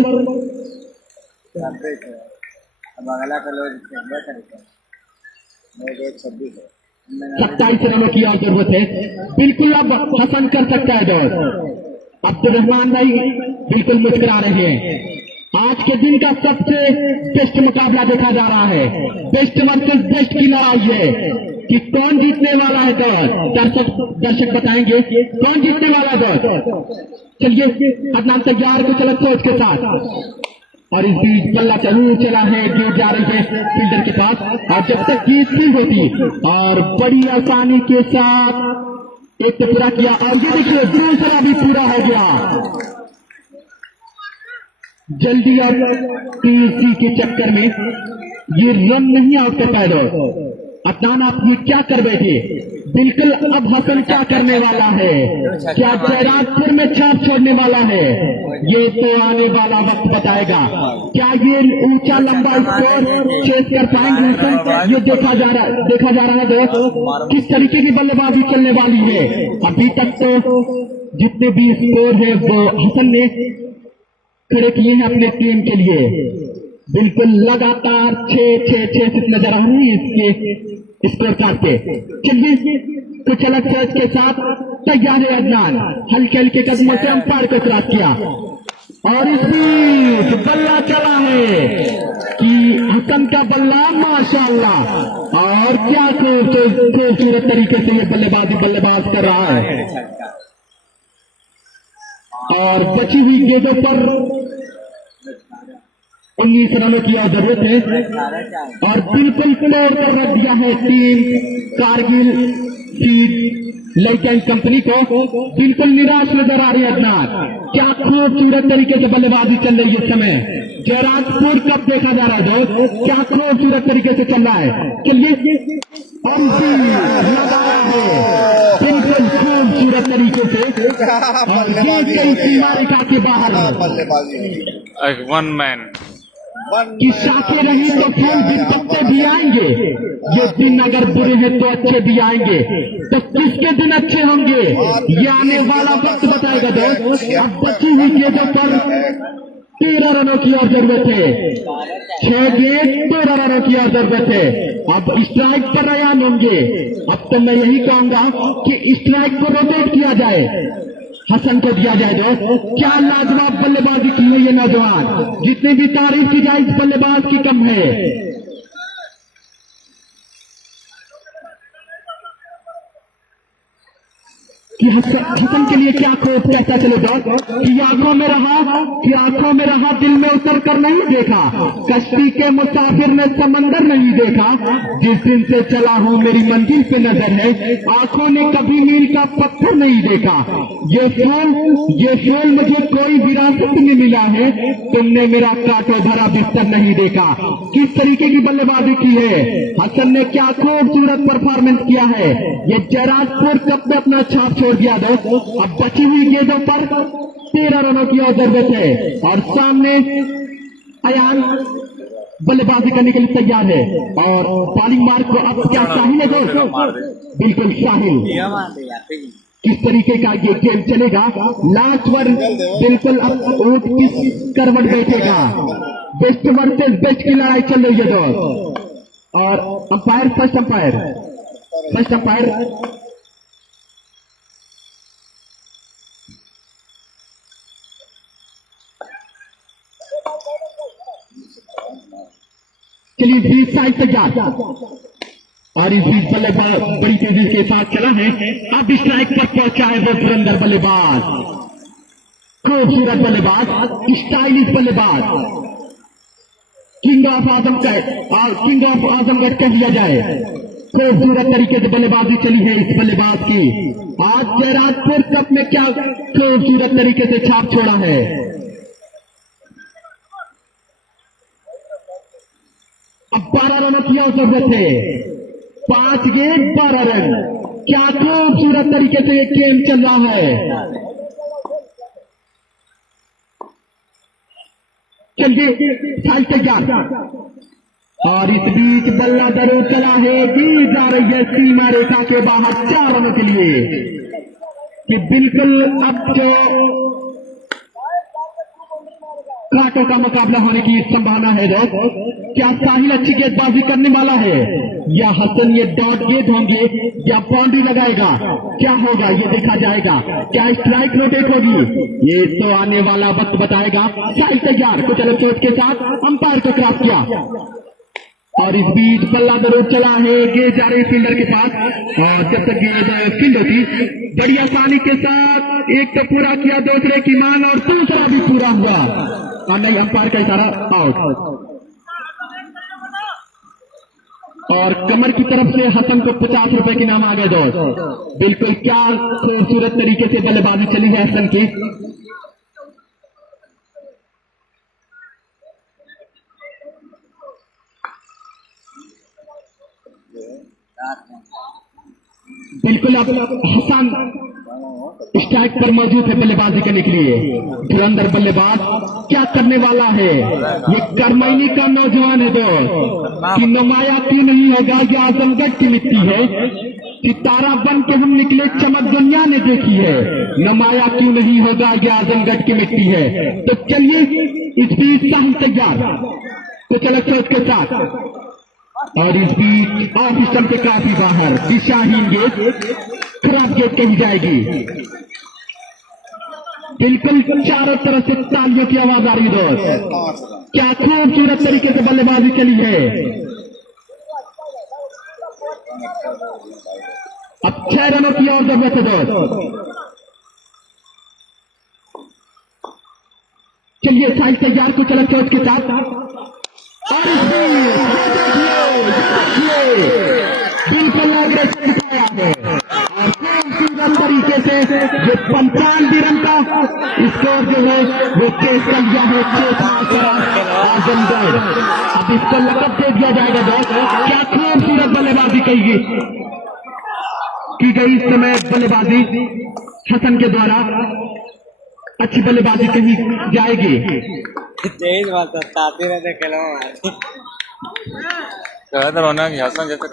अगला कलो 27 रनों की और जरूरत है। बिल्कुल अब हसन कर सकता है दोस्त। अब्दुर्रहमान भाई बिल्कुल मुस्कुरा रहे हैं। आज के दिन का सबसे बेस्ट मुकाबला देखा जा रहा है। बेस्ट वर्सेस बेस्ट की लड़ाई है कि कौन जीतने वाला है दोस्त। दर्शक बताएंगे कौन जीतने वाला है दोस्त। चलिए अदनान तैयार को चलत सोच के साथ और इस बीच बल्ला जरूर चला है। गेंद जा रही है फील्डर के पास और जब तक गेंद फील्ड होती और बड़ी आसानी के साथ एक तो पूरा किया और ये देखिए दूसरा भी पूरा हो गया। जल्दी और तेजी के चक्कर में ये रन नहीं आउट कर पाए दोस्त। अदनान आप ये क्या कर बैठे। बिल्कुल अब हसन क्या करने वाला है। क्या जयराजपुर में छाप छोड़ने वाला है। ये तो आने वाला वक्त बताएगा। क्या ये ऊंचा लंबा स्कोर चेस कर पाएंगे हसन। ये देखा जा रहा है दोस्त किस तरीके की बल्लेबाजी चलने वाली है। अभी तक तो जितने भी स्कोर है वो हसन ने खड़े किए हैं अपने टीम के लिए। बिल्कुल लगातार 6 नजर आ रही है इसके स्कोर कार्ड पे। चलिए कुछ अलग सोच के साथ तैयार है अदनान। हल्के हल्के कदमों से अंपायर को क्रॉस किया और इस बीच बल्ला चला है कि हसन का बल्ला माशाअल्लाह। और क्या खूबसूरत तरीके से ये बल्लेबाज कर रहा है और बची हुई गेंदों पर 19 रनों की जरूरत है और बिल्कुल तोड़ कर रख दिया है team Kargil feed lake and company को। बिल्कुल निराश नजर आ रही है अदनान। क्या खूबसूरत तरीके से बल्लेबाजी चल रही है इस समय। जयराजपुर कब देखा जा रहा है दोस्त। क्या खूबसूरत तरीके से चल रहा है। चलिए लगाया है बिल्कुल खूबसूरत खूबसूरत तरीके से और ये कई सीमा रेखा के बाहर बल्लेबाजी हो रही है। Like one man. कि शाखें रही तो फूल भी पत्ते भी आएंगे, ये दिन अगर बुरे हैं तो अच्छे भी आएंगे, तो किसके दिन अच्छे होंगे ये आने वाला वक्त बताएगा दोस्त। अब बची हुई गेंदों पर 13 रनों की और जरूरत है, 6 गेंद 13 रनों की और जरूरत है। अब स्ट्राइक पर रयान होंगे। अब तो मैं यही कहूंगा कि स्ट्राइक को रोटेट किया जाए, हसन को दिया जाए दोस्त। क्या लाजवाब बल्लेबाजी की हुई है नौजवान, जितनी भी तारीफ की जाए इस बल्लेबाज की कम है। कि हसन के लिए क्या खोज कैसा चले दोस्त, कि आंखों में रहा दिल में उतर कर नहीं देखा, कश्ती के मुसाफिर ने समंदर नहीं देखा, जिस दिन से चला हूं मेरी मंजिल पे नजर है, आंखों ने कभी मील का पत्थर नहीं देखा, ये फूल मुझे कोई विरासत में मिला है, तुमने मेरा कांटों भरा बिस्तर नहीं देखा। किस तरीके की बल्लेबाजी की है हसन ने, क्या खूबसूरत परफॉर्मेंस किया है। ये जयराजपुर कप में अपना छाप छोड़ दिया दोस्त। अब बची हुई गेंदों पर 13 रनों की और जरूरत है और सामने अयान बल्लेबाजी करने के लिए तैयार है और बॉलिंग मार्क को अब क्या साहिल है दोस्त, बिल्कुल साहिल। किस तरीके का ये गेम चलेगा, लास्ट ओवर बिल्कुल अब ऊंट किस करवट बैठेगा, बेस्ट वर्सेस बेस्ट की लड़ाई चल रही है दोस्त। और अंपायर फर्स्ट अंपायर चलिए 20 साइड तैयार और इस बीच बल्लेबाज बड़ी तेजी के साथ चला है। अब स्ट्राइक पर पहुंचा है वो पुरंदर बल्लेबाज, खूबसूरत बल्लेबाज, स्टाइलिश बल्लेबाज, किंग ऑफ आजमगढ़ कह लिया जाए। खूबसूरत तरीके से बल्लेबाजी चली है इस बल्लेबाज की। आज जयराजपुर कप में क्या खूबसूरत तरीके से छाप छोड़ा है। अब 12 रनों की जरूरत है, 5 गेंद 12 रन। क्या खूबसूरत तरीके से ये गेम चल रहा है। चलिए साइड तैयार और इस बीच बल्ला जरूर चला है, गिर जा रही है सीमा रेखा के बाहर 4 रनों के लिए। कि बिल्कुल अब जो कांटों का मुकाबला होने की संभावना है दोस्त। क्या साहिल अच्छी गेंदबाजी करने वाला है या हसन ये डॉट गेंद होंगे या बाउंड्री लगाएगा, क्या होगा ये देखा जाएगा। क्या स्ट्राइक रोटेट होगी ये तो आने वाला वक्त बताएगा। साहिल तैयार, कुछ अलग सोच के साथ अंपायर को क्रॉस किया और इस बीच बल्ला जरूर चला है, गेंद जा रही फील्डर के पास और जब तक गेंद फील्ड होती बड़ी आसानी के साथ एक तो पूरा किया दूसरे की मान और दूसरा भी पूरा हुआ और नहीं, अंपायर का इशारा आउट। और कमर की तरफ से हसन को 50 रुपए की नाम आ गए दोस्त। बिल्कुल क्या खूबसूरत तरीके से बल्लेबाजी चली है हसन की। बिल्कुल अब हसन स्ट्राइक पर मौजूद है बल्लेबाजी करने के लिए। धुरंधर बल्लेबाज क्या करने वाला है, ये करमैनी का नौजवान है दोस्त। कि नुमाया क्यों नहीं होगा, ये आजमगढ़ की मिट्टी है। सितारा बन के हम निकले, चमक दुनिया ने देखी है। नुमाया क्यों नहीं होगा, ये आजमगढ़ की मिट्टी है। तो चलिए इस बीच साहिल तैयार, तो चलो सोच के साथ और इस बीच ऑफ स्टंप के काफी बाहर दिशाहीन गेंद, खराब गेंद कही जाएगी। बिल्कुल चारों तरफ से तालियों की आवाज आ रही है दोस्त। क्या खूबसूरत तरीके से बल्लेबाजी चली है। अब 6 रनों की और जरूरत है दोस्त। चलिए साइड तैयार, को चला चौथ के साथ और बिल्कुल अग्रेसर दिखाया है और खूबसूरत तरीके से जो 95 रन का स्कोर जो है वो चेस कर दिया है आजमगढ़। अब इसको लकब दे दिया जाएगा दोस्त। क्या खूबसूरत बल्लेबाजी कही, की गई इस समय बल्लेबाजी हसन के द्वारा। अच्छी बल्लेबाजी कही जाएगी। तेज बात आते रहते खेलों रोना हसन जैसा